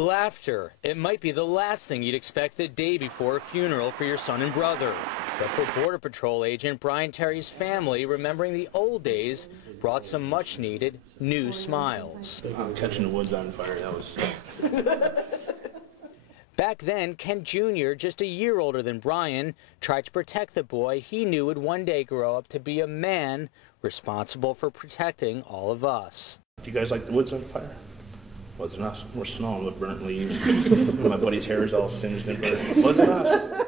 Laughter. It might be the last thing you'd expect the day before a funeral for your son and brother. But for Border Patrol agent Brian Terry's family, remembering the old days brought some much-needed new smiles. Catching the woods on fire, that was... Back then, Ken Jr., just a year older than Brian, tried to protect the boy he knew would one day grow up to be a man responsible for protecting all of us. Do you guys like the woods on fire? Wasn't us. We're snowing with burnt leaves. My buddy's hair is all singed and burnt. Wasn't us.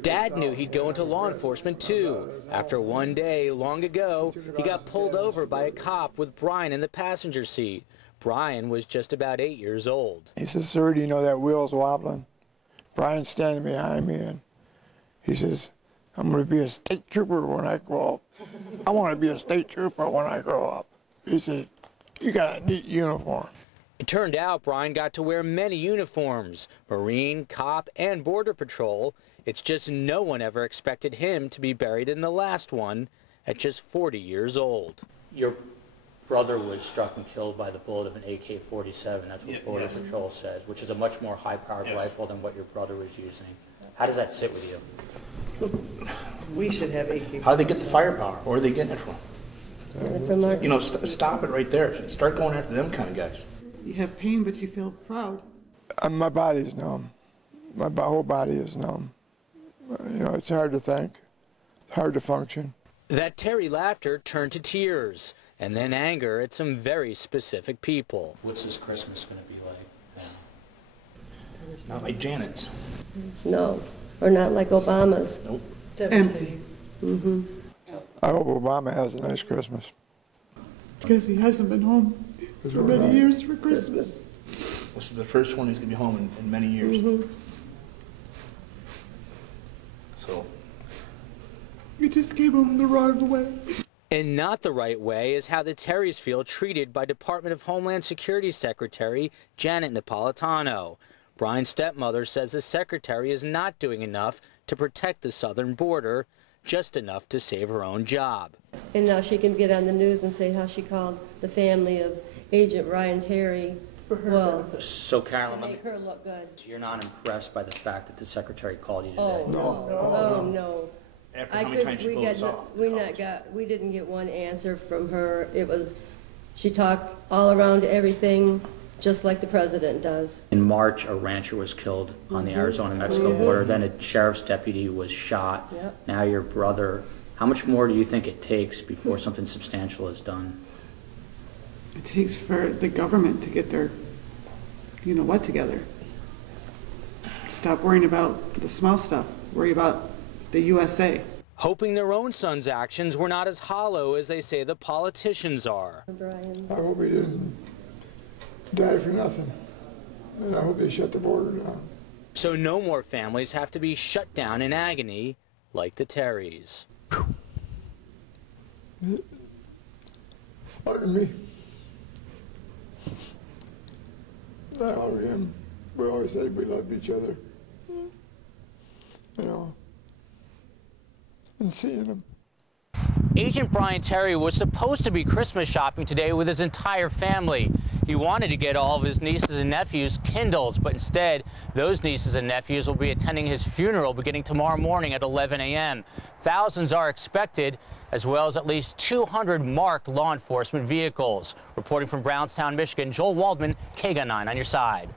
Dad knew he'd go into law enforcement too. After one day, long ago, he got pulled over by a cop with Brian in the passenger seat. Brian was just about 8 years old. He says, "Sir, do you know that wheel's wobbling?" Brian's standing behind me, and he says, "I'm going to be a state trooper when I grow up. I want to be a state trooper when I grow up." He said, "You got a neat uniform." It turned out Brian got to wear many uniforms, Marine, cop, and Border Patrol. It's just no one ever expected him to be buried in the last one at just 40 years old. Your brother was struck and killed by the bullet of an AK-47. That's what Border Patrol says, which is a much more high-powered rifle than what your brother was using. How does that sit with you? We should have AK. How do they get the firepower? Where are they getting it from? You know, stop it right there. Start going after them kind of guys. You have pain, but you feel proud. My body's numb. My whole body is numb. You know, it's hard to think. It's hard to function. That Terry laughter turned to tears, and then anger at some very specific people. What's this Christmas going to be like now? Not like Janet's. No, or not like Obama's. Nope. Empty. Mm-hmm. I hope Obama has a nice Christmas. Because he hasn't been home for many years for Christmas. This is the first one he's going to be home in many years. Mm-hmm. So. We just came home the wrong way. And not the right way is how the Terrys feel treated by Department of Homeland Security Secretary Janet Napolitano. Brian's stepmother says the secretary is not doing enough to protect the southern border, just enough to save her own job. And now she can get on the news and say how she called the family of Agent Brian Terry. Well, so Carolyn, to make her look good. You're not impressed by the fact that the secretary called you today? Oh, no. After how many times she pulled us off? We didn't get one answer from her. It was, she talked all around everything, just like the president does. In March, a rancher was killed on the Arizona-Mexico border. Then a sheriff's deputy was shot. Yep. Now your brother. How much more do you think it takes before something substantial is done? It takes for the government to get their, you know what, together. Stop worrying about the small stuff. Worry about the USA. Hoping their own son's actions were not as hollow as they say the politicians are. Brian. I hope he didn't die for nothing. And I hope they shut the border down. So no more families have to be shut down in agony like the Terrys. Pardon me. I love him. We always said we loved each other. You know, and seeing him. Agent Brian Terry was supposed to be Christmas shopping today with his entire family. He wanted to get all of his nieces and nephews Kindles, but instead, those nieces and nephews will be attending his funeral beginning tomorrow morning at 11 a.m. Thousands are expected, as well as at least 200 marked law enforcement vehicles. Reporting from Brownstown, Michigan, Joel Waldman, KGUN 9 on your side.